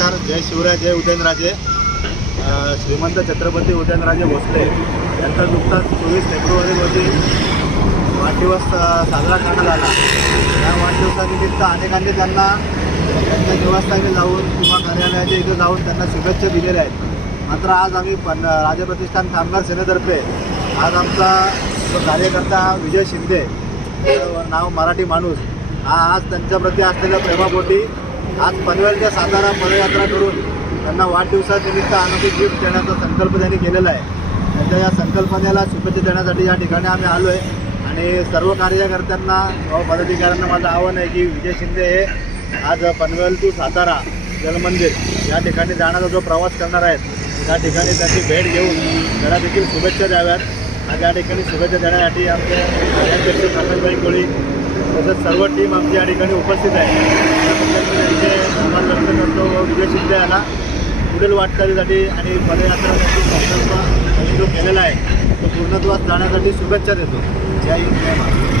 नमस्कार. जय शिवराय, जय उदयनराजे. श्रीमंत छत्रपती उदयनराजे भोसले यांचा नुकताच 24 फेब्रुवारी रोजी वाढदिवस साजरा करण्यात आला. या वाढदिवसानिमित्त अनेकांनी त्यांना त्यांच्या निवासस्थानी जाऊन किंवा कार्यालयाच्या इथं जाऊन त्यांना शुभेच्छा दिलेल्या आहेत. मात्र आज आम्ही राजप्रतिष्ठान कामगार सेनेतर्फे आज आमचा कार्यकर्ता विजय शिंदे, नाव मराठी माणूस, हा आज त्यांच्याप्रती असलेल्या प्रेमापोटी आज पनवेल ते सातारा पदयात्रा करून त्यांना वाढदिवसानिमित्त अनोखी गिफ्ट देण्याचा संकल्प त्यांनी केलेला आहे. त्यांच्या या संकल्पनेला शुभेच्छा देण्यासाठी या ठिकाणी आम्ही आलो आहे. आणि सर्व कार्यकर्त्यांना व पदाधिकाऱ्यांना माझं आव्हान आहे की विजय शिंदे हे आज पनवेल टू सातारा जलमंदिर या ठिकाणी जाण्याचा जो प्रवास करणार आहेत त्या ठिकाणी त्यांची भेट घेऊन त्याला देखील शुभेच्छा द्याव्यात. आज या ठिकाणी शुभेच्छा देण्यासाठी आमचे कार्याध्यक्ष कमलभाई कोळी तसंच सर्व टीम आमची या ठिकाणी उपस्थित आहे. त्यांचे आभार व्यक्त करतो व विजय शिंदे यांना पुढील वाटचालीसाठी आणि पदयात्रा संकल्प जो केलेला आहे तो पूर्णत्वास जाण्यासाठी शुभेच्छा देतो. जय हिंद, जय महाराष्ट्र.